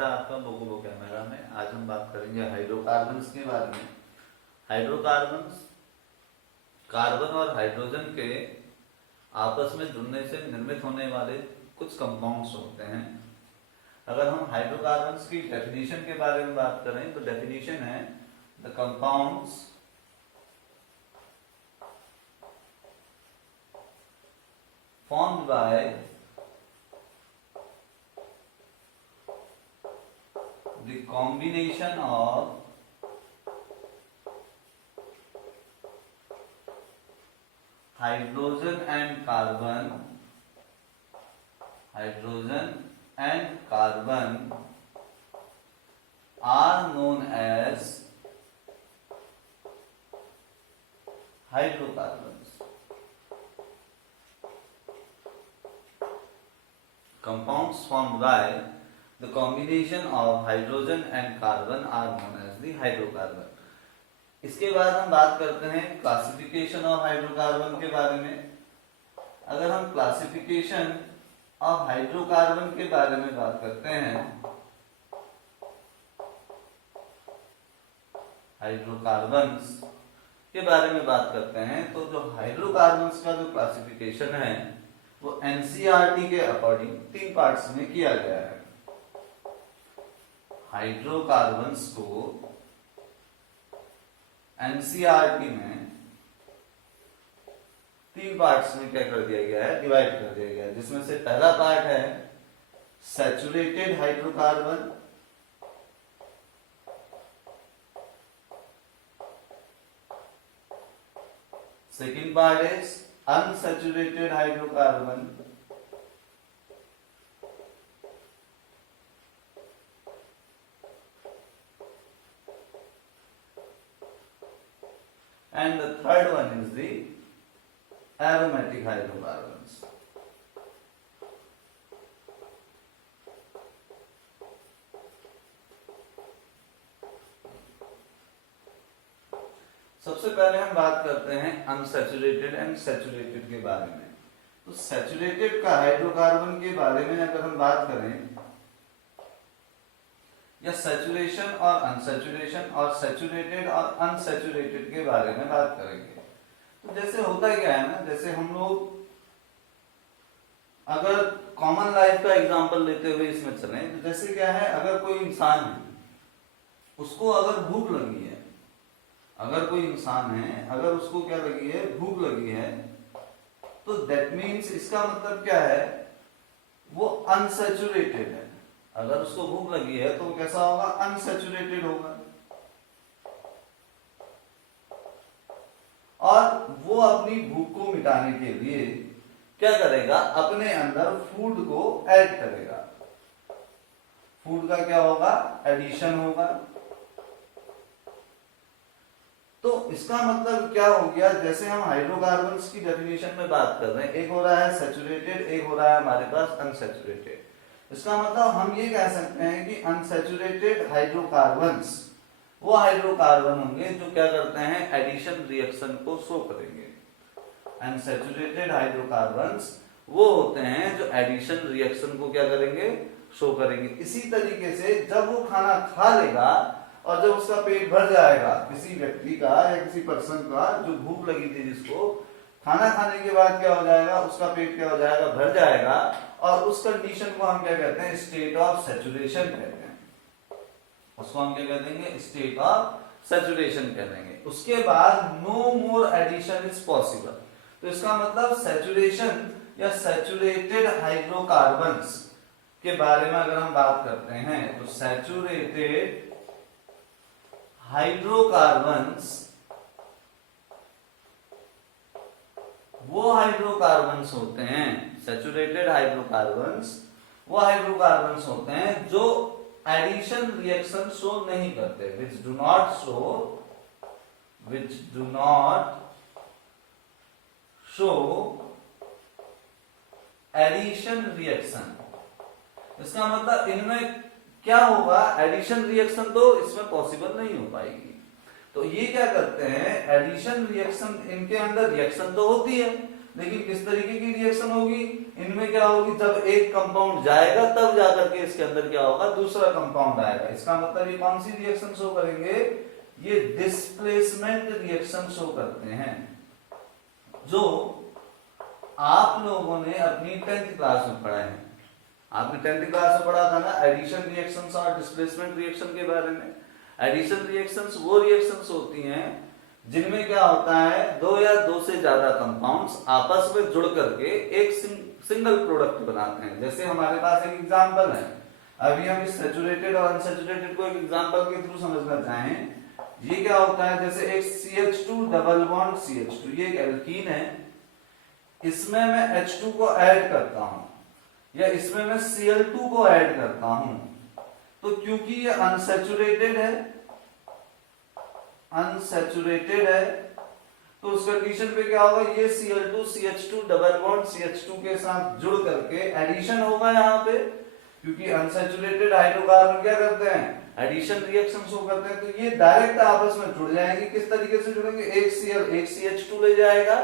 है आपका बोगोबो कैमरा में। आज हम बात करेंगे हाइड्रोकार्बन्स के बारे में। हाइड्रोकार्बन्स कार्बन और हाइड्रोजन के आपस में जुड़ने से निर्मित होने वाले कुछ कंपाउंड्स होते हैं। अगर हम हाइड्रोकार्बन्स की डेफिनेशन के बारे में बात करें तो डेफिनेशन है the compounds formed by the combination of hydrogen and carbon are known as hydrocarbons. Compounds formed by the combination of hydrogen and carbon are known as the hydrocarbon. इसके बाद हम बात करते हैं क्लासिफिकेशन ऑफ हाइड्रोकार्बन के बारे में। अगर हम क्लासिफिकेशन ऑफ हाइड्रोकार्बन के बारे में बात करते हैं, हाइड्रोकार्बन्स के बारे में बात करते हैं, तो जो हाइड्रोकार्बन्स का जो क्लासिफिकेशन है वो एनसीईआरटी के अकॉर्डिंग 3 पार्ट्स में किया गया है। हाइड्रोकार्बन्स को एनसीईआरटी में 3 पार्ट्स में क्या कर दिया गया है, डिवाइड कर दिया गया है, जिसमें से पहला पार्ट है saturated hydrocarbon, second part is unsaturated hydrocarbon, and the third one is the aromatic hydrocarbons. सबसे पहले हम बात करते हैं अनसैचुरेटेड एंड सैचुरेटेड के बारे में। तो सैचुरेटेड का हाइड्रोकार्बन के बारे में अगर हम बात करें, या सैचुरेशन और अनसैचुरेशन और सैचुरेटेड और अनसैचुरेटेड के बारे में बात करेंगे, तो जैसे होता क्या है ना, जैसे हम लोग अगर कॉमन लाइफ का एग्जांपल लेते हुए इसमें चलें, तो जैसे क्या है, अगर कोई इंसान है, उसको अगर भूख लगी है, अगर कोई इंसान है, अगर उसको क्या लगी है, भूख लगी है, तो दैट मीन्स इसका मतलब क्या है, वो अनसैचुरेटेड है। अगर उसको भूख लगी है तो कैसा होगा, अनसैचुरेटेड होगा। और वो अपनी भूख को मिटाने के लिए क्या करेगा, अपने अंदर फूड को ऐड करेगा। फूड का क्या होगा, एडिशन होगा। तो इसका मतलब क्या हो गया, जैसे हम हाइड्रोकार्बन्स की डेफिनेशन में बात कर रहे हैं, एक हो रहा है सैचुरेटेड, एक हो रहा है हमारे पास अनसैचुरेटेड। इसका मतलब हम ये कह सकते हैं कि अनसैचुरेटेड हाइड्रोकार्बन्स वो हाइड्रोकार्बन होंगे जो क्या करते हैं, एडिशन रिएक्शन को शो करेंगे। अनसैचुरेटेड हाइड्रोकार्बन्स वो होते हैं जो एडिशन रिएक्शन को क्या करेंगे, शो करेंगे। इसी तरीके से जब वो खाना खा लेगा और जब उसका पेट भर जाएगा, किसी व्यक्ति का या किसी पर्सन का जो भूख लगी थी, जिसको खाना खाने के बाद क्या हो जाएगा, उसका पेट क्या हो जाएगा, भर जाएगा, और उस कंडीशन को हम क्या कहते हैं, स्टेट ऑफ सैचुरेशन कहते हैं। उसको हम क्या कह देंगे, स्टेट ऑफ सैचुरेशन कह देंगे। उसके बाद no more addition is possible. तो इसका मतलब सैचुरेशन या सैचुरेटेड हाइड्रोकार्बन्स के बारे में अगर हम बात करते हैं, तो सैचुरेटेड हाइड्रोकार्बन्स वो हाइड्रोकार्बन्स होते हैं, सैचुरेटेड हाइड्रोकार्बन्स वो हाइड्रोकार्बन्स होते हैं जो एडिशन रिएक्शन शो नहीं करते, which do not show addition reaction. इसका मतलब इनमें क्या होगा, एडिशन रिएक्शन तो इसमें पॉसिबल नहीं हो पाएगी। तो ये क्या करते हैं, एडिशन रिएक्शन, इनके अंदर रिएक्शन तो होती है, लेकिन किस तरीके की रिएक्शन होगी, इनमें क्या होगी, जब एक कंपाउंड जाएगा तब जाकर के इसके अंदर क्या होगा, दूसरा कंपाउंड आएगा। इसका मतलब ये कौन सी रिएक्शन शो करेंगे, ये डिस्प्लेसमेंट रिएक्शन शो करते हैं, जो आप लोगों ने अपनी 10th क्लास में पढ़ा है। आपने 10th क्लास में पढ़ा था ना एडिशन रिएक्शंस और डिस्प्लेसमेंट रिएक्शन के बारे में। एडिशन रिएक्शंस वो रिएक्शंस होती हैं जिनमें क्या होता है, दो या दो से ज्यादा कंपाउंड्स आपस में जुड़ करके एक सिंगल प्रोडक्ट बनाते हैं। जैसे हमारे पास एक एग्जांपल है, अभी हम इस सैचुरेटेड और अनसैचुरेटेड को एक एग्जांपल के थ्रू समझना चाहें। ये क्या होता है, जैसे एक CH2 डबल बॉन्ड CH2, ये एक एल्कीन है, इसमें मैं H2 को ऐड करता हूं या इसमें मैं Cl2 को ऐड करता हूं, तो क्योंकि ये अनसैचुरेटेड है तो उस कंडीशन पे क्या होगा, ये Cl2 CH2 double bond CH2 के साथ जुड़ करके एडिशन होगा यहाँ पे, क्योंकि अनसैचुरेटेड हाइड्रोकार्बन क्या करते हैं, एडिशन रिएक्शन शो करते हैं। तो ये डायरेक्ट आपस में जुड़ जाएंगे। किस तरीके से जुड़ेंगे, एक Cl एक CH2 ले जाएगा,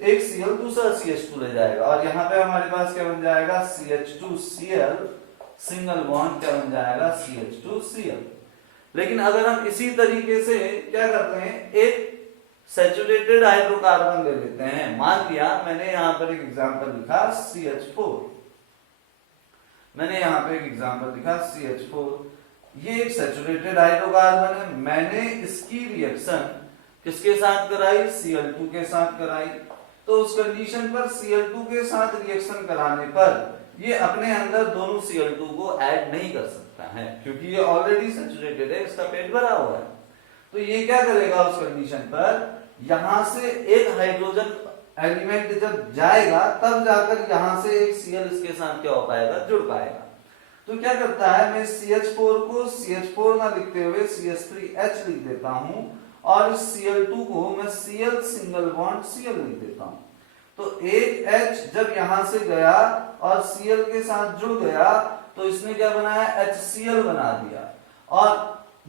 एक Cl दूसरा CH2 ले जाएगा, और यहाँ पे हमारे पास क्या बन जाएगा, CH2Cl सिंगल बॉन्ड क्या बन जाएगा, CH2Cl। लेकिन अगर हम इसी तरीके से क्या करते हैं, एक सैचुरेटेड हाइड्रोकार्बन ले लेते हैं, मान लिया मैंने यहाँ पर एक एग्जांपल लिखा CH4, मैंने यहाँ पे एक एग्जांपल लिखा CH4, ये एक सैचुरेटेड हाइड्रोकार्बन है, मैंने इसकी रिएक्शन किसके साथ कराई, Cl2 के साथ कराई। तो उस कंडीशन पर Cl2 के साथ रिएक्शन कराने पर ये अपने अंदर दोनों Cl2 को ऐड नहीं कर सकता है, क्योंकि ये ऑलरेडी सैचुरेटेड है, इसका पेट भरा हुआ है। तो ये क्या करेगा उस कंडीशन पर, यहां से एक हाइड्रोजन एलिमेंट जब जाएगा तब जाकर यहां से एक Cl इसके साथ क्या हो पाएगा, जुड़ पाएगा। तो क्या करता है, मैं CH4 को CH4 ना लिखते हुए CH3H लिख देता हूं, और इस Cl2 को मैं Cl सिंगल बॉन्ड Cl लिख देता हूं। तो एक H जब यहां से गया और Cl के साथ जुड़ गया तो इसने क्या बनाया, HCl बना दिया, और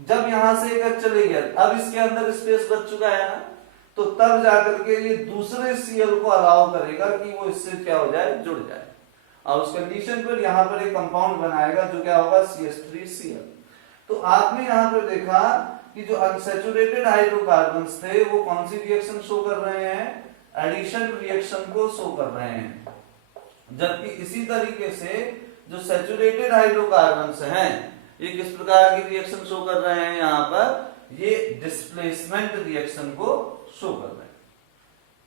जब यहां से एक H चले गया, अब इसके अंदर स्पेस बच चुका है ना, तो तब जाकर के ये दूसरे Cl को अलाउ करेगा कि वो इससे क्या हो जाए, जुड़ जाए, और उस कंडीशन पर यहां पर एक कंपाउंड बनाएगा जो क्या होगा, CH3Cl। तो आपने यहां पर देखा कि जो अनसैचुरेटेड हाइड्रोकार्बन्स थे वो कौन सी रिएक्शन शो कर रहे हैं, एडिशन रिएक्शन को शो कर रहे हैं, जबकि इसी तरीके से जो सैचुरेटेड हाइड्रोकार्बन्स हैं ये किस प्रकार की रिएक्शन शो कर रहे हैं, यहाँ पर ये डिस्प्लेसमेंट रिएक्शन को शो कर रहे हैं।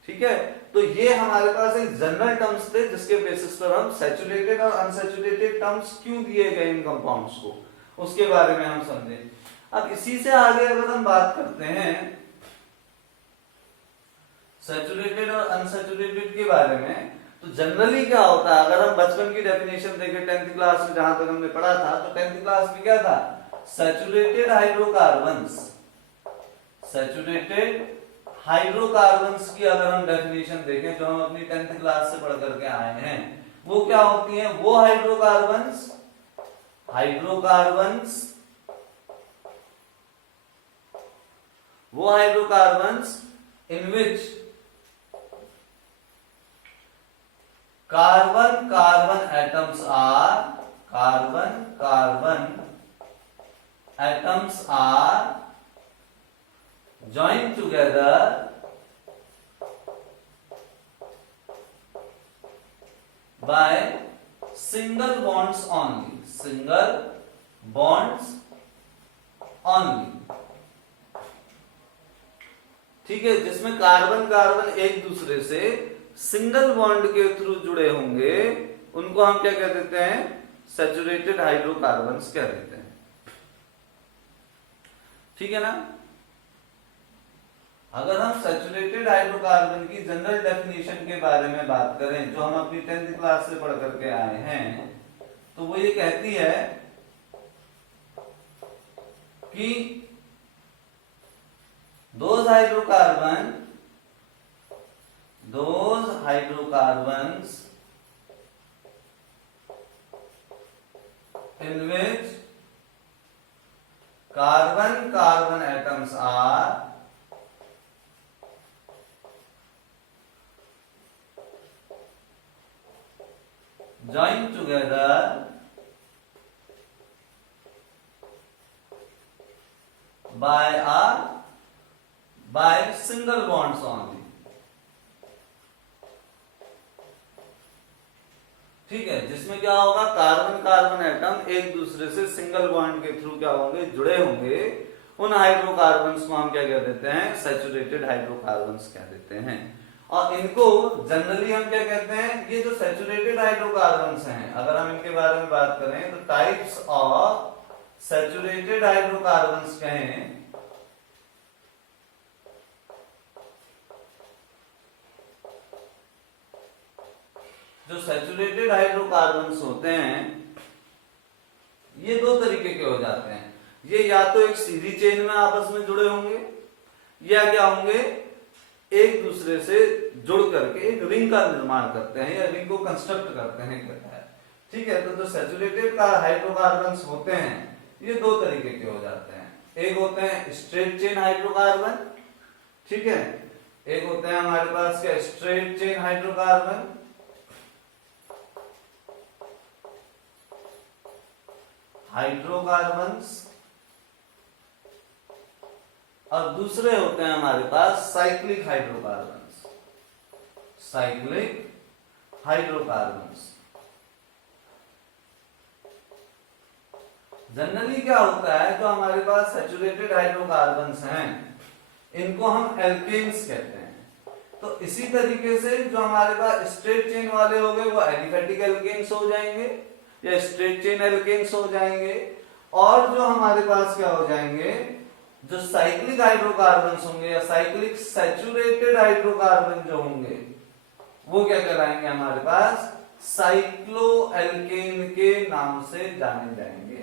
ठीक है, तो ये हमारे पास एक जनरल टर्म्स थे जिसके बेसिस पर हम सैचुरेटेड और अनसैचुरेटेड टर्म्स क्यों दिए गए इन कंपाउंड्स को, उसके बारे में हम समझे। अब इसी से आगे अगर हम बात करते हैं सैचुरेटेड और अनसैचुरेटेड के बारे में, तो जनरली क्या होता है, अगर हम बचपन की डेफिनेशन देखें 10th क्लास में जहां तक हमने पढ़ा था, तो 10th क्लास में क्या था, सैचुरेटेड हाइड्रोकार्बन्स, सैचुरेटेड हाइड्रोकार्बन्स की अगर हम डेफिनेशन देखें जो हम अपनी 10th क्लास से पढ़ करके आए हैं, वो क्या होती हैं, वो hydrocarbons in which carbon atoms are joined together by single bonds only, ठीक है, जिसमें कार्बन एक दूसरे से सिंगल बॉन्ड के थ्रू जुड़े होंगे, उनको हम क्या कह देते हैं, सैचुरेटेड हाइड्रोकार्बन्स कह देते हैं। ठीक है ना। अगर हम सैचुरेटेड हाइड्रोकार्बन की जनरल डेफिनेशन के बारे में बात करें जो हम अपनी 10th क्लास से पढ़ करके आए हैं, तो वो ये कहती है कि those hydrocarbons in which carbon atoms are join together by single bonds only। ठीक है, जिसमें क्या होगा, कार्बन कार्बन एटम एक दूसरे से सिंगल बॉन्ड के थ्रू क्या होंगे, जुड़े होंगे। उन हाइड्रोकार्बन्स को हम क्या कह देते हैं, सैचुरेटेड हाइड्रोकार्बन्स कह देते हैं। और इनको जनरली हम क्या कहते हैं, ये जो सैचुरेटेड हाइड्रोकार्बन्स हैं, अगर हम इनके बारे में बात करें तो टाइप्स ऑफ सैचुरेटेड हाइड्रोकार्बन्स कहें जो सैचुरेटेड हाइड्रोकार्बन्स होते हैं ये दो तरीके के हो जाते हैं। ये या तो एक सीधी चेन में आपस में जुड़े होंगे या क्या होंगे, एक दूसरे से जुड़ करके एक रिंग का निर्माण करते हैं या रिंग को कंस्ट्रक्ट करते हैं कहता है। ठीक है, तो जो सैचुरेटेड का हाइड्रोकार्बन्स होते हैं ये दो तरीके के हो जाते हैं। एक होते हैं स्ट्रेट चेन हाइड्रोकार्बन, ठीक है, एक होते हैं हमारे पास क्या, स्ट्रेट चेन हाइड्रोकार्बन, हाइड्रोकार्बन्स, और दूसरे होते हैं हमारे पास cyclic hydrocarbons, cyclic hydrocarbons. Generally क्या होता है, जो हमारे पास सैचुरेटेड हाइड्रोकार्बन्स हैं इनको हम एल्केन्स कहते हैं। तो इसी तरीके से जो हमारे पास स्ट्रेट चेन वाले हो गए वो एलिफेटिक एल्केन्स हो जाएंगे या स्ट्रेट चेन एल्केन्स हो जाएंगे, और जो हमारे पास क्या हो जाएंगे, जो साइक्लिक हाइड्रोकार्बन्स होंगे या साइक्लिक सैचुरेटेड हाइड्रोकार्बन जो होंगे वो क्या कहलाएंगे, हमारे पास साइक्लोएल्केन के नाम से जाने जाएंगे।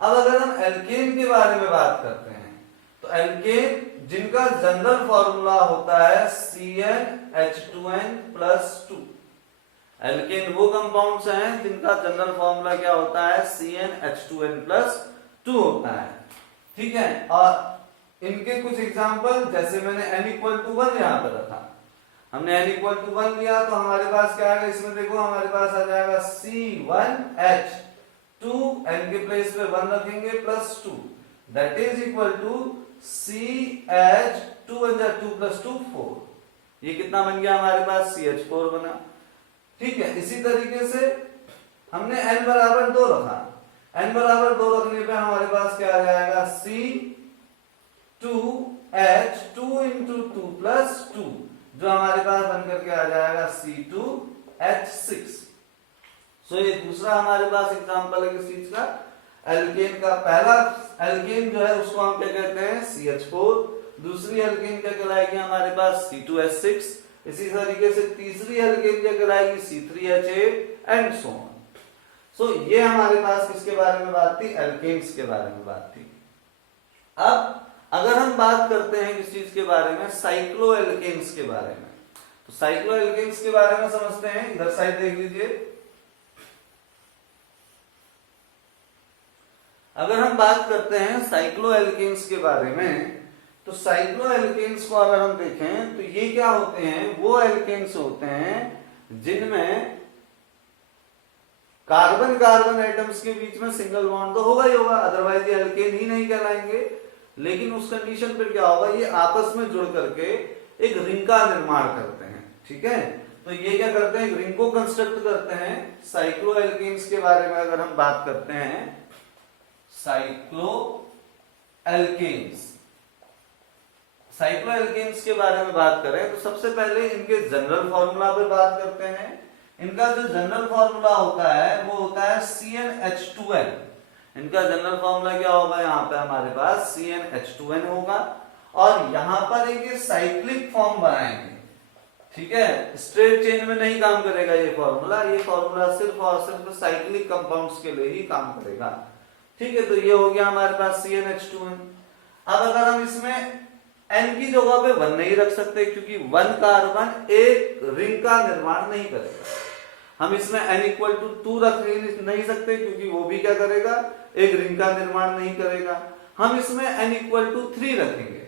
अब अगर हम एल्केन के बारे में बात करते हैं तो एल्केन जिनका जनरल फॉर्मूला होता है CnH2n+2। एल्केन वो कंपाउंड्स हैं जिनका जनरल फॉर्मूला क्या होता है, CnH2n+2 होता है। ठीक है, और इनके कुछ एग्जांपल, जैसे मैंने n=1 यहां पर रखा, हमने n=1 लिया तो हमारे पास क्या आएगा, इसमें देखो हमारे पास आ जाएगा C1H2, n के प्लेस पे 1 रखेंगे +2, that is equal to CH2 4। ये कितना बन गया हमारे पास, CH4 बना। ठीक है, इसी तरीके से हमने n=2 रखा, n=2 रखने पे हमारे पास क्या आ जाएगा, C2H2 जो हमारे पास बनकर के आ जाएगा C2H6। सो ये दूसरा हमारे पास एग्जांपल है किस चीज का, एल्केन का। पहला एल्केन जो है उसको हम क्या कहते हैं, CH4, दूसरी एल्केन क्या कहलाएगी हमारे पास, C2H6, इसी तरीके से तीसरी एल्केन क्या कहलाएगी, C3H8 एंड सो ऑन। सो ये हमारे पास किसके बारे में बात थी, एल्केन्स के बारे में बात थी। अब अगर हम बात करते हैं किस चीज के बारे में, साइक्लोएल्केन्स के बारे में, तो साइक्लोएल्केन्स के बारे में समझते हैं। इधर साइड देख लीजिए, अगर हम बात करते हैं साइक्लोएल्केन्स के बारे में, तो साइक्लोएल्केन्स को अगर हम देखें तो ये क्या होते हैं, वो एल्केन्स होते हैं जिनमें कार्बन कार्बन एटम्स के बीच में सिंगल बॉन्ड तो होगा ही होगा, अदरवाइज ये एल्केन ही नहीं कहलाएंगे। लेकिन उस कंडीशन पर क्या होगा, ये आपस में जुड़ करके एक रिंग का निर्माण करते हैं। ठीक है, तो ये क्या करते हैं, एक रिंग को कंस्ट्रक्ट करते हैं। साइक्लोएल्केन्स के बारे में अगर हम बात करते हैं, साइक्लोएल्केन्स के बारे में बात करें तो सबसे पहले इनके जनरल फॉर्मूला पे बात करते हैं। इनका जो जनरल फॉर्मूला होता है वो होता है CnH2n। इनका जनरल फॉर्मूला क्या होगा, यहाँ पे हमारे पास CnH2n होगा, और यहाँ पर एक साइक्लिक फॉर्म बनाएंगे। ठीक है, स्ट्रेट चेन में नहीं काम करेगा ये फॉर्मूला सिर्फ और सिर्फ साइक्लिक कंपाउंड्स के लिए ही काम करेगा। ठीक है, तो ये हो गया हमारे पास CnH2n। अब अगर हम इसमें n की जगह पे 1 नहीं रख सकते, क्योंकि 1 कार्बन एक रिंग का निर्माण नहीं करेगा। हम इसमें n=2 रख नहीं सकते, क्योंकि वो भी क्या करेगा, एक रिंग का निर्माण नहीं करेगा। हम इसमें n=3 रखेंगे,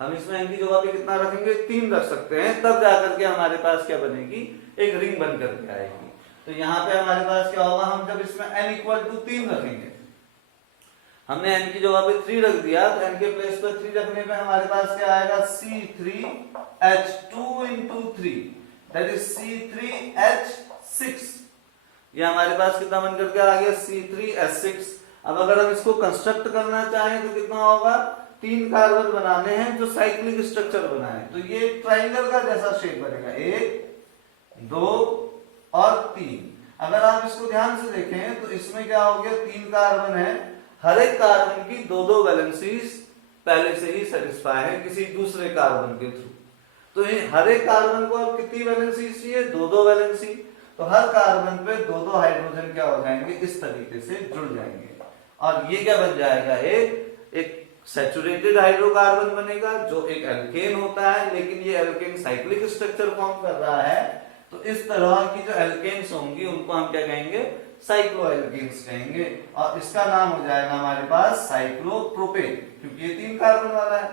हम इसमें n की जगह पे कितना रखेंगे, 3 रख सकते हैं, तब जाकर के हमारे पास क्या बनेगी, एक रिंग बन करके आएगी। तो यहाँ पे हमारे पास क्या होगा, हम जब इसमें n इक्वल टू 3 रखेंगे, हमने n की जगह पे 3 रख दिया, तो n के प्लेस पर 3 रखने पे हमारे पास क्या आएगा, C3H2 into 3 that is C3H6। ये हमारे पास कितना बन करके आ गया, C3H6। अब अगर हम इसको कंस्ट्रक्ट करना चाहें तो कितना होगा, 3 कार्बन बनाने हैं जो साइक्लिक स्ट्रक्चर बनाए, तो ये ट्राइंगल का जैसा शेप बनेगा, 1 2 और 3। अगर आप इसको ध्यान से देखें तो इसमें क्या हो गया, 3 कार्बन है, हर एक कार्बन की 2-2 वैलेंसीज पहले से ही सेटिस्फाई है किसी दूसरे कार्बन के थ्रू। तो हर एक कार्बन को अब कितनी वैलेंसीज चाहिए, 2-2 वैलेंसी। तो हर कार्बन पे 2-2 हाइड्रोजन क्या हो जाएंगे, इस तरीके से जुड़ जाएंगे, और ये क्या बन जाएगा, एक सैचुरेटेड हाइड्रोकार्बन बनेगा जो एक एल्केन होता है, लेकिन ये एल्केन साइक्लिक स्ट्रक्चर फॉर्म कर रहा है। तो इस तरह की जो एल्केन्स होंगी उनको हम क्या कहेंगे, साइक्लोएल्केन्स कहेंगे, और इसका नाम हो जाएगा हमारे पास साइक्लोप्रोपेन, क्योंकि ये 3 कार्बन वाला है,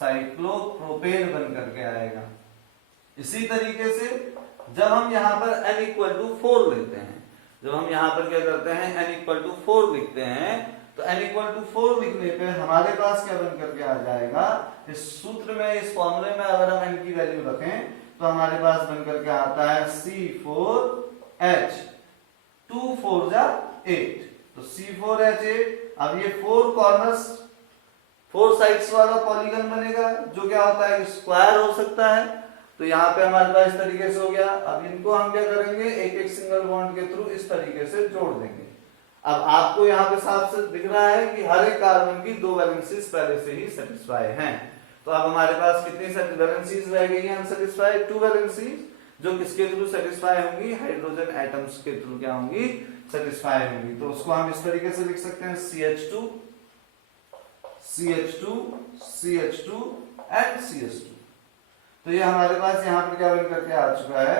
साइक्लोप्रोपेन बन करके आएगा। इसी तरीके से जब हम यहाँ पर n इक्वल टू 4 लेते हैं, जब हम यहाँ पर क्या करते हैं, n इक्वल टू 4 लिखते हैं, तो n इक्वल टू 4 लिखने पे हमारे पास क्या बन करके आ जाएगा, इस सूत्र में, इस फॉर्मूले में अगर हम n की वैल्यू रखें तो हमारे पास बन करके आता है C4H, 2 4 जा 8, तो C4H8। अब ये 4 कॉर्नर्स, 4 साइड्स वाला पॉलीगन बनेगा, जो क्या होता है, स्क्वायर हो सकता है। तो यहाँ पे हमारे पास इस तरीके से हो गया। अब इनको हम क्या करेंगे, एक एक सिंगल बॉन्ड के थ्रू इस तरीके से जोड़ देंगे। अब आपको यहाँ पे साफ से दिख रहा है कि हर एक कार्बन की 2 वैलेंसीज पहले से ही सेटिस्फाई हैं। तो अब हमारे पास कितनी वैलेंसीज रह गई हैं अनसेटिस्फाइड, 2 वैलेंसीज, जो किसके थ्रू सेटिस्फाई होंगी, हाइड्रोजन एटम्स के थ्रू क्या होंगी, सेटिस्फाई होंगी। तो उसको हम इस तरीके से लिख सकते हैं, CH2 CH2 CH2 and CH2। तो ये हमारे पास यहाँ पर क्या बन करके आ चुका है,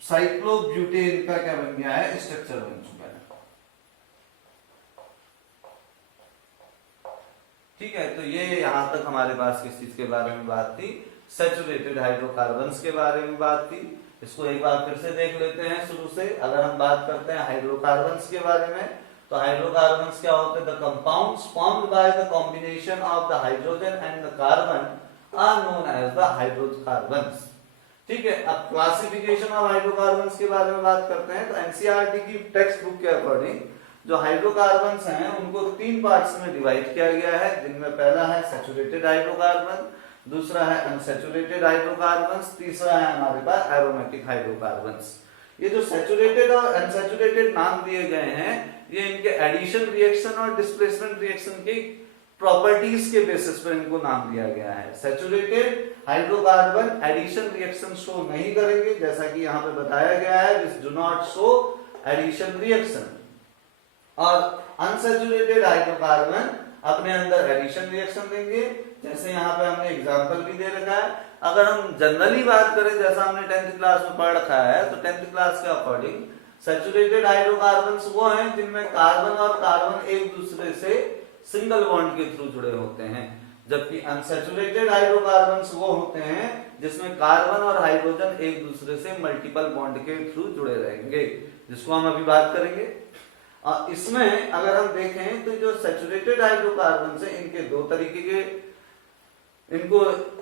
साइक्लोब्यूटेन का क्या बन गया है, स्ट्रक्चर बन चुका है। ठीक है, तो ये यहां तक हमारे पास किस चीज के बारे में बात थी, सैचुरेटेड हाइड्रोकार्बन्स के बारे में बात थी। इसको एक बार फिर से देख लेते हैं शुरू से। अगर हम बात करते हैं हाइड्रोकार्बन्स के बारे में, तो हाइड्रोकार्बन्स क्या होते हैं, the compounds formed by the combination of the hydrogen and the carbon are known as the hydrocarbons. ठीक है, अब क्लासिफिकेशन ऑफ हाइड्रोकार्बन्स के बारे में बात करते हैं। तो एनसीईआरटी की टेक्स्ट बुक के अकॉर्डिंग जो हाइड्रोकार्बन्स हैं उनको 3 पार्ट्स में डिवाइड किया गया है, जिनमें पहला है सैचुरेटेड हाइड्रोकार्बन, दूसरा है अनसैचुरेटेड हाइड्रोकार्बन्स, तीसरा है हमारे पास एरोमेटिक हाइड्रोकार्बन्स। ये जो सैचुरेटेड और अनसैचुरेटेड नाम दिए गए हैं, ये इनके एडिशन रिएक्शन और डिस्प्लेसमेंट रिएक्शन की प्रॉपर्टीज के बेसिस पर इनको नाम दिया गया है। Saturated hydrocarbon addition reaction show नहीं करेंगे, जैसा कि यहाँ पे बताया गया है, this do not show addition reaction. और अनसैचुरेटेड हाइड्रोकार्बन अपने अंदर एडिशन रिएक्शन देंगे, जैसे यहाँ पे हमने एग्जांपल भी दे रखा है। अगर हम जनरली बात करें, जैसा हमने 10th क्लास में पढ़ रखा है, तो 10th क्लास के अकॉर्डिंग सैचुरेटेड हाइड्रोकार्बन्स वो हैं जिनमें कार्बन और कार्बन एक दूसरे से सिंगल बॉन्ड के थ्रू जुड़े होते हैं, जबकि अनसैचुरेटेड हाइड्रोकार्बन्स वो होते हैं जिसमें कार्बन और हाइड्रोजन एक दूसरे से मल्टीपल बॉन्ड के थ्रू जुड़े रहेंगे, जिसको हम अभी बात करेंगे। और इसमें अगर हम देखें तो जो सैचुरेटेड हाइड्रोकार्बन्स हैं, इनके 2 तरीके के, इनको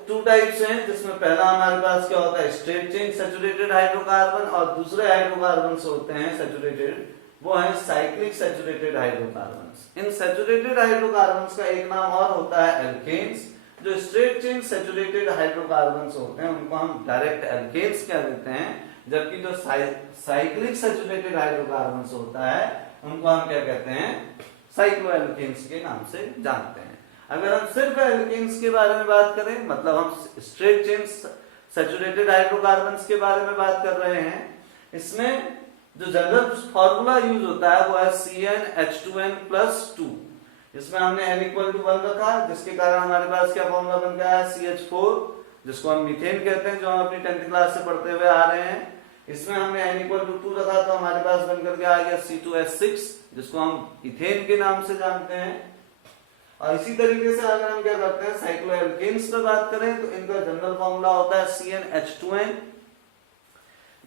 2 टाइप्स हैं, जिसमें पहला हमारे पास क्या होता है, स्ट्रेट चेन सैचुरेटेड हाइड्रोकार्बन, और दूसरे हाइड्रोकार्बन्स होते हैं सैचुरेटेड, वो है साइक्लिक सैचुरेटेड हाइड्रोकार्बन्स। इन सैचुरेटेड हाइड्रोकार्बन्स का एक नाम और होता है एल्केन्स। जो स्ट्रेट चेन सैचुरेटेड हाइड्रोकार्बन्स होते हैं उनको हम डायरेक्ट एल्केन्स कह देते हैं, जबकि जो साइक्लिक सैचुरेटेड हाइड्रोकार्बन्स होता है उनको हम क्या कहते हैं, साइक्लोएल्केन्स के नाम से जानते हैं। अगर हम सिर्फ एल्केन्स के बारे में बात करें, मतलब हम स्ट्रेट चेन सैचुरेटेड हाइड्रोकार्बन्स के बारे में बात कर रहे हैं, इसमें जो जनरल फॉर्मूला यूज होता है वो है CnH2n+2। इसमें हमने n = 1 रखा, जिसके कारण हमारे पास क्या फॉर्मूला बन गया है, CH4, जिसको हम मीथेन कहते हैं, जो हम अपनी 10th क्लास से पढ़ते हुए आ रहे हैं। इसमें हमने n = 2 रखा, तो हमारे पास बनकर के आ गया C2H6, जिसको हम इथेन के नाम से जानते हैं। और इसी तरीके से अगर हम क्या करते हैं साइक्लोएल्केन्स पे बात करें तो इनका जनरल फॉर्मूला होता है CnH2n।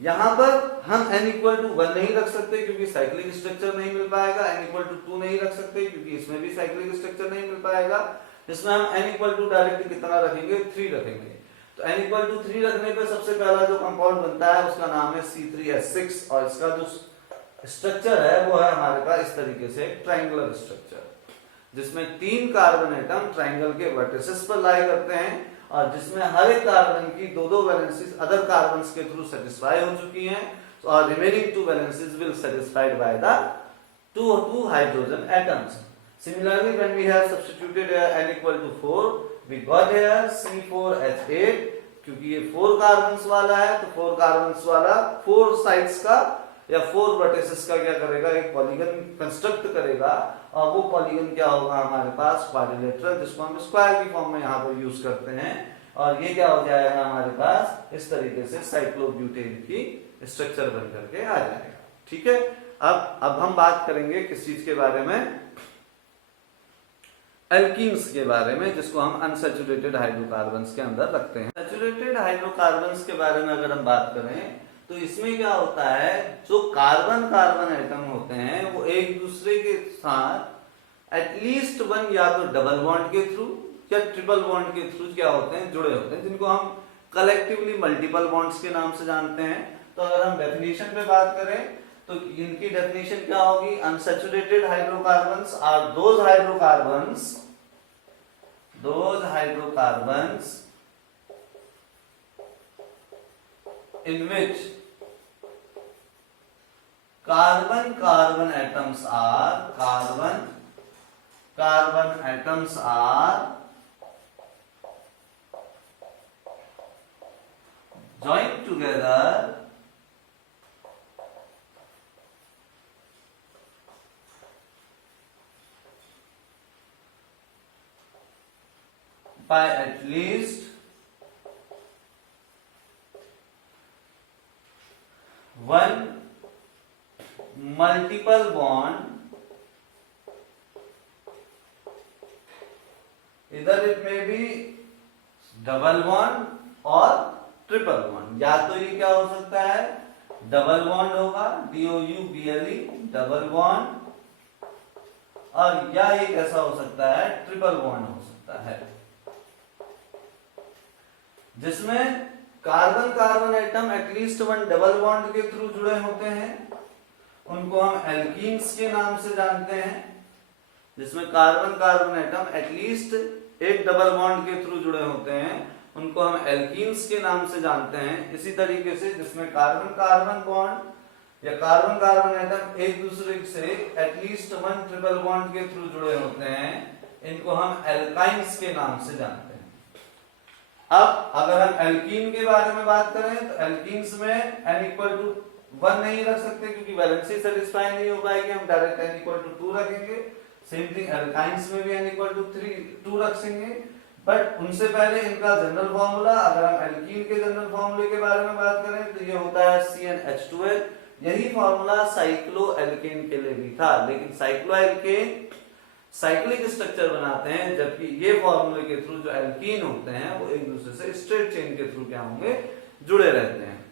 यहां पर हम n=1 नहीं रख सकते क्योंकि साइक्लिक स्ट्रक्चर नहीं मिल पाएगा, n=2 नहीं रख सकते क्योंकि इसमें भी साइक्लिक स्ट्रक्चर नहीं मिल पाएगा। इसमें हम n= डायरेक्ट कितना रखेंगे 3 रखेंगे। तो n=3 रखने पे सबसे पहला जो कंपाउंड बनता है उसका नाम है C3H6 और इसका जो स्ट्रक्चर है वो है हमारे पास इस तरीके से ट्रायंगुलर स्ट्रक्चर, जिसमें 3 कार्बन एटम ट्रायंगल के वर्टिसेस पर लाई करते हैं और जिसमें हर एक कार्बन की दो वैलेंसीज अदर कार्बन्स के थ्रू सेटिस्फाई हो चुकी हैं और remaining 2 valencies will satisfied by the 2 hydrogen atoms. Similarly, when we have substituted here n=4, we got here C4H8 क्योंकि ये 4 कार्बन्स वाला है तो 4 कार्बन्स वाला 4 साइड्स का या 4 वर्टिसेस का क्या करेगा एक पॉलीगन कंस्ट्रक्ट करेगा और वो पॉलीगन क्या होगा हमारे पास क्वाड्रिलेटरल, जिसको हम स्क्वायर की फॉर्म में यहाँ पर यूज करते हैं और ये क्या हो जाएगा हमारे पास इस तरीके से साइक्लोब्यूटेन की स्ट्रक्चर बन करके आ जाएगा। ठीक है, अब हम बात करेंगे किस चीज के बारे में, एल्कीन्स के बारे में, जिसको हम अनसैचुरेटेड हाइड्रोकार्बन्स के अंदर रखते हैं। सैचुरेटेड हाइड्रोकार्बन्स के बारे में अगर हम बात करें तो इसमें क्या होता है जो कार्बन कार्बन एटम होते हैं वो एक दूसरे के साथ एटलीस्ट 1 या तो डबल बॉन्ड के थ्रू या ट्रिपल बॉन्ड के थ्रू क्या होते हैं जुड़े होते हैं, जिनको हम कलेक्टिवली मल्टीपल बॉन्ड्स के नाम से जानते हैं। तो अगर हम डेफिनेशन पे बात करें तो इनकी डेफिनेशन क्या होगी, unsaturated hydrocarbons are those hydrocarbons in which carbon atoms are joined together by at least one multiple bond, either it may be double bond और ट्रिपल बॉन्ड। या तो ये क्या हो सकता है डबल बॉन्ड होगा DOUBLE डबल बॉन्ड, और या ये कैसा हो सकता है ट्रिपल बॉन्ड हो सकता है, जिसमें carbon carbon atom at least 1 double bond के थ्रू जुड़े होते हैं, उनको हम एल्कीन्स के नाम से जानते हैं। जिसमें carbon carbon atom at least 1 double bond के थ्रू जुड़े होते हैं उनको हम एल्कीन्स के नाम से जानते हैं। इसी तरीके से जिसमें कार्बन कार्बन बॉन्ड या कार्बन कार्बन एटम एक दूसरे से एटलीस्ट 1 ट्रिपल बॉन्ड के थ्रू जुड़े होते हैं, इनको हम एल्काइन्स के नाम से जानते हैं। अब अगर हम एल्कीन के बारे में बात करें तो एल्कीन्स में n=1 नहीं रख सकते क्योंकि वैलेंसी सेटिस्फाई नहीं हो पाएगी, हम डायरेक्ट n=2 रखेंगे। सेम थिंग एल्काइन्स में भी n=2 रखेंगे, बट उनसे पहले इनका जनरल फॉर्मूला, अगर हम एल्कीन के जनरल फॉर्मूले के बारे में बात करें तो ये होता है CnH2n। यही फॉर्मूला साइक्लोएल्केन के लिए भी था, लेकिन साइक्लोएल्केन साइक्लिक स्ट्रक्चर बनाते हैं, जबकि ये फॉर्मूले के थ्रू जो एल्कीन होते हैं वो एक दूसरे से स्ट्रेट चेन के थ्रू क्या होंगे जुड़े रहते हैं।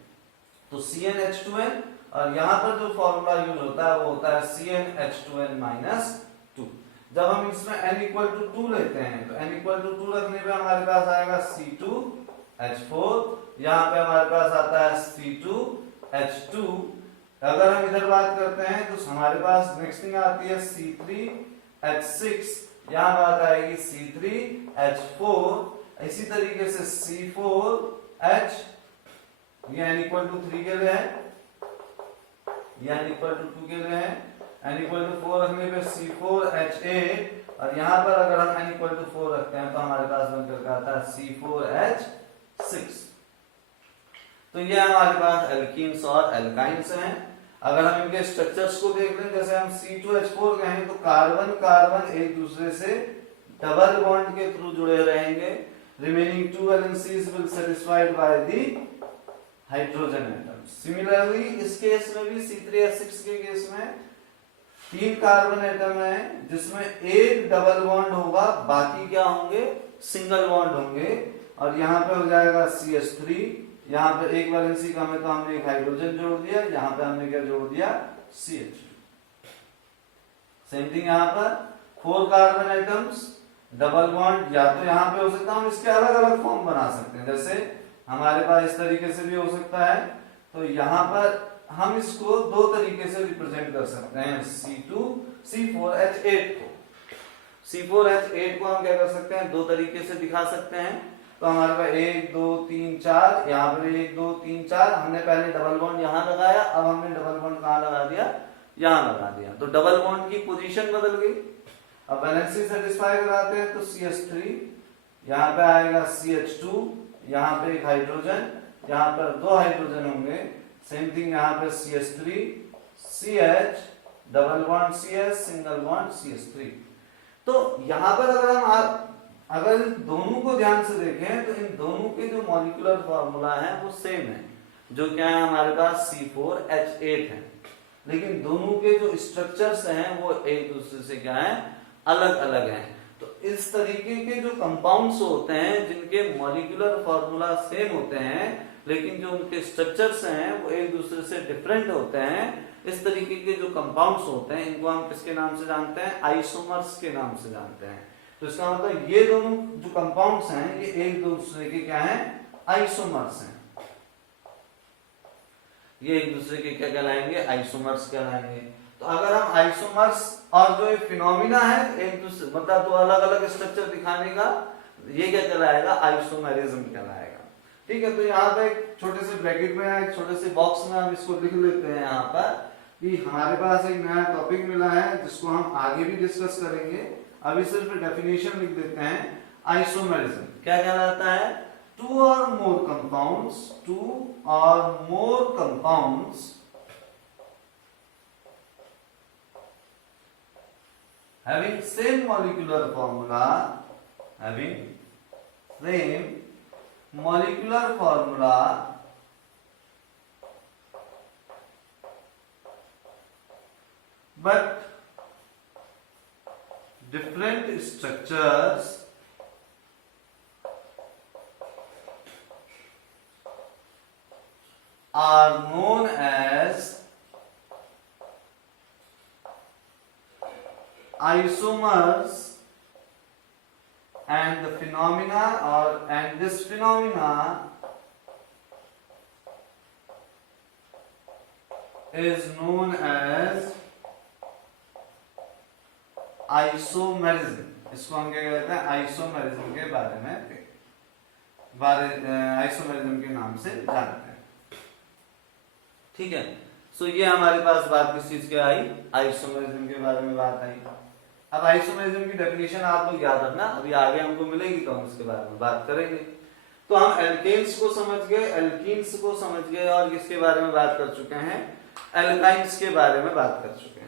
तो CnH2n, और यहाँ पर जो फॉर्मूला यूज होता है वो होता है CnH2n-2। जब हम इसमें n=2 लेते हैं तो n=2 रखने पे हमारे पास आएगा C2H4, यहाँ पे हमारे पास आता है C2H2। अगर हम इधर बात करते हैं तो हमारे पास नेक्स्ट थिंग आती है C3H6, यहाँ बात आएगी C3H4। इसी तरीके से C4H, ये n=3 के लिए है, ये n=2 के लिए है, n=4 रखने पे C4H8, और यहाँ पर अगर हम n=4 रखते हैं तो हमारे पास बनकर का आता है C4H6। तो ये हमारे पास एल्कीन्स और एल्काइन्स हैं। अगर हम इनके स्ट्रक्चर्स को देख लें, जैसे हम C2H4 कहें तो कार्बन कार्बन एक दूसरे से डबल बॉन्ड के थ्रू जुड़े रहेंगे, remaining 2 valencies will satisfied by the hydrogen atom. Similarly इस केस में भी C3H6 के केस में 3 कार्बन एटम है जिसमें एक डबल बॉन्ड होगा, बाकी क्या होंगे, सिंगल बॉन्ड होंगे। और यहाँ पे हो जाएगा CH3, यहाँ पे एक वैलेंसी कम है तो हमने एक हाइड्रोजन जोड़ दिया, यहाँ पे हमने क्या जोड़ दिया, CH2। सेम थिंग यहाँ पर 4 कार्बन एटम्स, डबल बॉन्ड, या तो यहाँ पे हो सकता है हम इसके अलग अलग फॉर्म बना सकते हैं, जैसे हमारे पास इस तरीके से भी हो सकता है। तो यहाँ पर हम इसको दो तरीके से रिप्रेजेंट कर सकते हैं, C4H8 को। C4H8 को हम क्या कर सकते हैं, दो तरीके से दिखा सकते हैं। तो हमारे पास 1 2 3 4, यहाँ पर 1 2 3 4, हमने पहले डबल बॉन्ड यहाँ लगाया, अब हमने डबल बॉन्ड कहाँ लगा दिया, यहाँ लगा दिया, तो डबल बॉन्ड की पोजीशन बदल गई। अब वैलेंसी सेटिस्फाई कराते हैं तो CH3, यहाँ पे आएगा CH2, यहाँ पे एक हाइड्रोजन, यहाँ पर 2 हाइड्रोजन होंगे। सेम थिंग यहाँ पे CH3, CH, double bond CH, single bond CH3। तो यहाँ पर अगर इन दोनों को ध्यान से देखें तो इन दोनों के जो मॉलिक्यूलर फॉर्मूला है वो सेम है, जो क्या है हमारे पास C4H8 है, लेकिन दोनों के जो स्ट्रक्चर्स हैं वो एक दूसरे से क्या है, अलग अलग हैं। तो इस तरीके के जो कंपाउंड्स होते हैं जिनके मॉलिक्यूलर फॉर्मूला सेम होते हैं लेकिन जो उनके स्ट्रक्चर्स हैं वो एक दूसरे से डिफरेंट होते हैं, इस तरीके के जो कंपाउंड्स होते हैं इनको हम किसके नाम से जानते हैं, आइसोमर्स के नाम से जानते हैं। तो इसका मतलब ये दोनों जो कंपाउंड्स हैं ये एक दूसरे के क्या हैं, आइसोमर्स हैं। ये एक दूसरे के क्या कहलाएंगे, आइसोमर्स कहलाएंगे। तो अगर हम आइसोमर्स और जो फिनोमिना है एक दूसरे मतलब दो अलग अलग स्ट्रक्चर दिखाने का, ये क्या कहलाएगा, आइसोमेरिज्म कहलाएगा। ठीक है, तो यहाँ पे एक छोटे से ब्रैकेट में एक छोटे से बॉक्स में हम इसको लिख लेते हैं यहाँ पर कि हमारे पास एक नया टॉपिक मिला है जिसको हम आगे भी डिस्कस करेंगे। अभी सिर्फ डेफिनेशन लिख देते हैं। आइसोमेरिज्म क्या कहलाता है, टू और मोर compounds having same molecular formula but different structures are known as isomers, and the phenomena and this phenomena is known as isomerism. इसको हम क्या कहते हैं, आइसोमेरिज्म के बारे में आइसोमेरिज्म के नाम से जानते हैं। ठीक है, सो ये हमारे पास बात किस चीज की आई, आइसोमेरिज्म के बारे में बात आई। अब आइसोमेरिज्म की डेफिनेशन आप लोग याद रखना, अभी आगे हमको मिलेगी तो हम इसके बारे में बात करेंगे। तो हम एल्केन्स को समझ गए, एल्कीन्स को समझ गए और किसके बारे में बात कर चुके हैं, एल्काइंस के बारे में बात कर चुके हैं।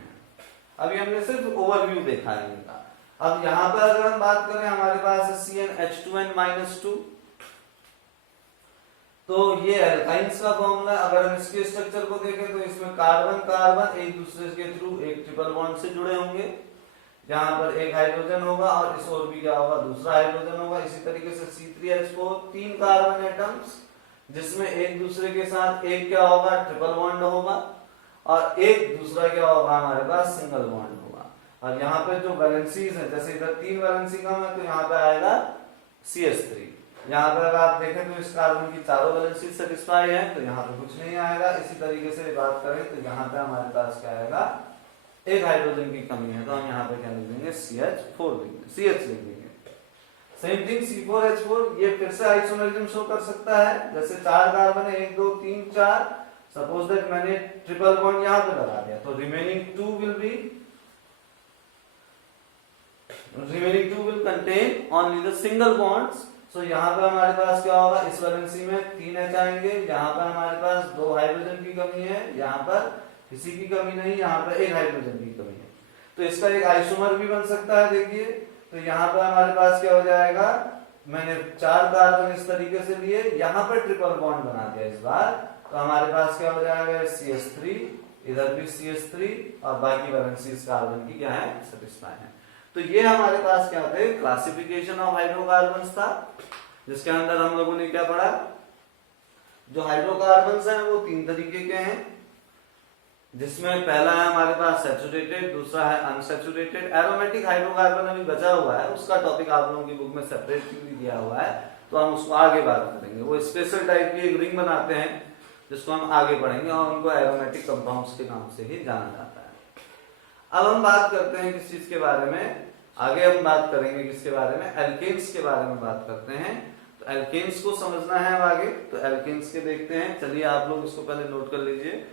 अभी हमने सिर्फ ओवरव्यू देखा है इनका। अब यहाँ पर अगर हम बात करें, हमारे पास है CnH2n-2, तो ये एल्काइंस का फॉर्मूला। अगर हम इसके स्ट्रक्चर को देखें तो इसमें कार्बन कार्बन एक दूसरे के थ्रू एक ट्रिपल बॉन्ड से जुड़े होंगे, जहां पर एक हाइड्रोजन होगा और इस ओर भी क्या होगा, दूसरा हाइड्रोजन होगा। इसी तरीके से C3H4 3 कार्बन एटम्स जिसमें एक दूसरे के साथ एक क्या होगा, ट्रिपल बॉन्ड होगा और एक दूसरा क्या होगा, हमारे पास सिंगल बॉन्ड होगा। और यहाँ पे जो वैलेंसीज है, जैसे इधर 3 वैलेंसी कम है तो यहाँ पे आएगा CH3। यहाँ पे अगर आप देखें तो इस कार्बन की चारों वैलेंसी सेटिस्फाई है तो यहाँ पे कुछ नहीं आएगा। इसी तरीके से बात करें तो यहाँ पे हमारे पास क्या आएगा, एक हाइड्रोजन की कमी है तो हम यहाँ पे क्या लिख देंगे, CH लिख देंगे। सेम थिंग C4H4, ये फिर से आइसोमेरिज्म शो कर सकता है। जैसे 4 कार्बन है, 1 2 3 4, सपोज दैट मैंने ट्रिपल बॉन्ड यहाँ पे लगा दिया तो remaining 2 will contain only the single bonds। सो यहाँ पे हमारे पास क्या होगा, इस वैलेंसी में 3H आएंगे, यहाँ पर हमारे पास 2 हाइड्रोजन की कमी है, यहाँ पर किसी की कमी नहीं, यहाँ पर एक हाइड्रोजन की कमी है। तो इसका एक आइसोमर भी बन सकता है। देखिए तो यहाँ पर हमारे पास क्या हो जाएगा, मैंने 4 कार्बन इस तरीके से लिए, यहाँ पर ट्रिपल बॉन्ड बना दिया इस बार, तो हमारे पास क्या हो जाएगा, CH3 इधर भी CH3 और बाकी वैलेंसीज कार्बन की क्या है, सेटिस्फाई है। तो ये हमारे पास क्या थे, क्लासिफिकेशन ऑफ हाइड्रोकार्बन्स था, जिसके अंदर हम लोगों ने क्या पढ़ा, जो हाइड्रोकार्बन्स हैं वो 3 तरीके के हैं, जिसमें पहला है हमारे पास सैचुरेटेड, दूसरा है अनसैचुरेटेड। एरोमेटिक हाइड्रोकार्बन अभी बचा हुआ है, उसका टॉपिक आप लोगों की बुक में सेपरेटली दिया हुआ है, तो हम उसको आगे बात करेंगे। वो स्पेशल टाइप की एक रिंग बनाते हैं जिसको हम आगे पढ़ेंगे, और उनको एरोमेटिक कंपाउंड्स के नाम से ही जाना जाता है। अब हम बात करते हैं किस चीज के बारे में, आगे हम बात करेंगे किसके बारे में, एल्केन्स के बारे में बात करते हैं। तो एल्केन्स को समझना है अब आगे, तो एल्केन्स के देखते हैं। चलिए आप लोग इसको पहले नोट कर लीजिए।